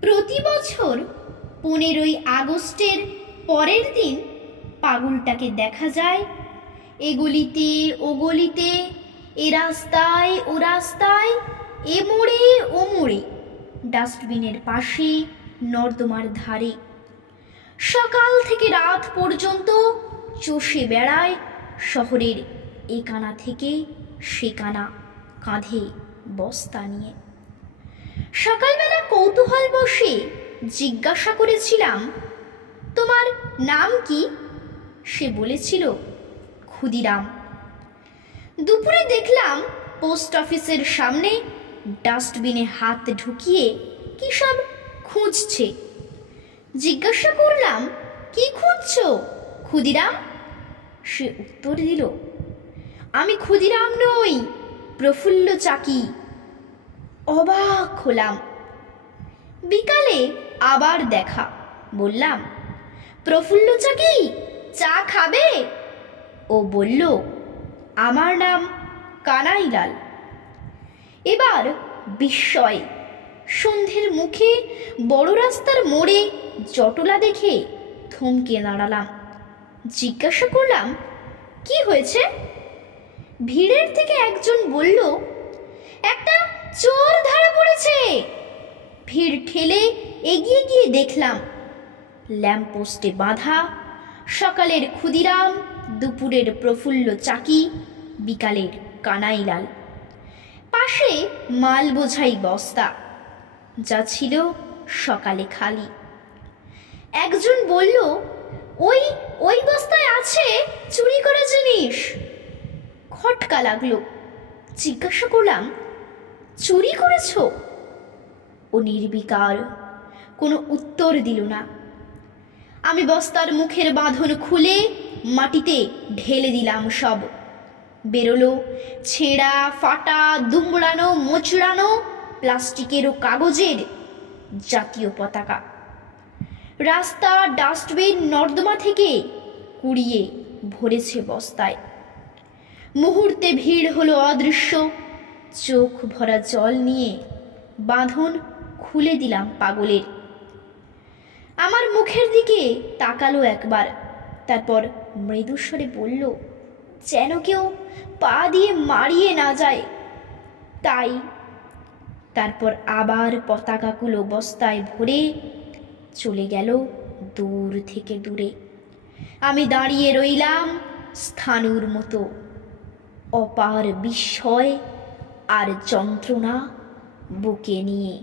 প্রতি বছর পনেরোই আগস্টের পরের দিন পাগলটাকে দেখা যায়। এগুলিতে গলিতে ও গলিতে এ রাস্তায় ও রাস্তায়, এ মোড়ে ও মোড়ে, ডাস্টবিনের পাশে, নর্দমার ধারে। সকাল থেকে রাত পর্যন্ত চষে বেড়ায় শহরের এ কানা থেকে সে কানা, কাঁধে বস্তা নিয়ে। সকালবেলা কৌতূহল বসে জিজ্ঞাসা করেছিলাম, তোমার নাম কি? সে বলেছিল, ক্ষুদিরাম। দুপুরে দেখলাম পোস্ট অফিসের সামনে ডাস্টবিনে হাত ঢুকিয়ে কি সব খুঁজছে। জিজ্ঞাসা করলাম, কি খুঁজছো, ক্ষুদিরাম? সে উত্তর দিল, আমি ক্ষুদিরাম নই প্রফুল্ল চাকি অবাক হলাম। বিকালে আবার দেখা, বললাম প্রফুল্ল চাকি চা খাবে? ও বলল, আমার নাম কানাইলাল। এবার বিস্ময়, সন্ধ্যের মুখে বড় রাস্তার মোড়ে জটলা দেখে থমকে দাঁড়ালাম। জিজ্ঞাসা করলাম, কি হয়েছে? ভিড়ের থেকে একজন বলল, একটা চোর ধরা পড়েছে। ভিড় ঠেলে এগিয়ে গিয়ে দেখলাম, ল্যাম্পপোস্টে বাঁধা, সকালের ক্ষুদিরাম, দুপুরের প্রফুল্ল চাকি, বিকালের কানাইলাল। পাশে মাল বোঝাই বস্তা, যা ছিল সকালে খালি। একজন বলল, ওই ওই বস্তায় আছে চুরি করা জিনিস। খটকা লাগল। জিজ্ঞাসা করলাম চুরি করেছ? ও নির্বিকার, কোনো উত্তর দিল না। আমি বস্তার মুখের বাঁধন খুলে মাটিতে ঢেলে দিলাম সব। বেরোলো, ছেঁড়া, ফাটা, দুমড়ানো, মোচড়ানো প্লাস্টিকের ও কাগজের জাতীয় পতাকা। রাস্তা ডাস্টবিন নর্দমা থেকে কুড়িয়ে ভরেছে বস্তায়। মুহূর্তে ভিড় হলো অদৃশ্য। চোখ ভরা জল নিয়ে বাঁধন খুলে দিলাম পাগলের। আমার মুখের দিকে তাকালো একবার, তারপর মৃদুস্বরে বলল, যেন কেউ পা দিয়ে মারিয়ে না যায়। তাই তারপর আবার পতাকাগুলো বস্তায় ভরে চলে গেল দূর থেকে দূরে। আমি দাঁড়িয়ে রইলাম স্থানুর মতো, অপার বিস্ময় আর যন্ত্রণা বুকে নিয়ে।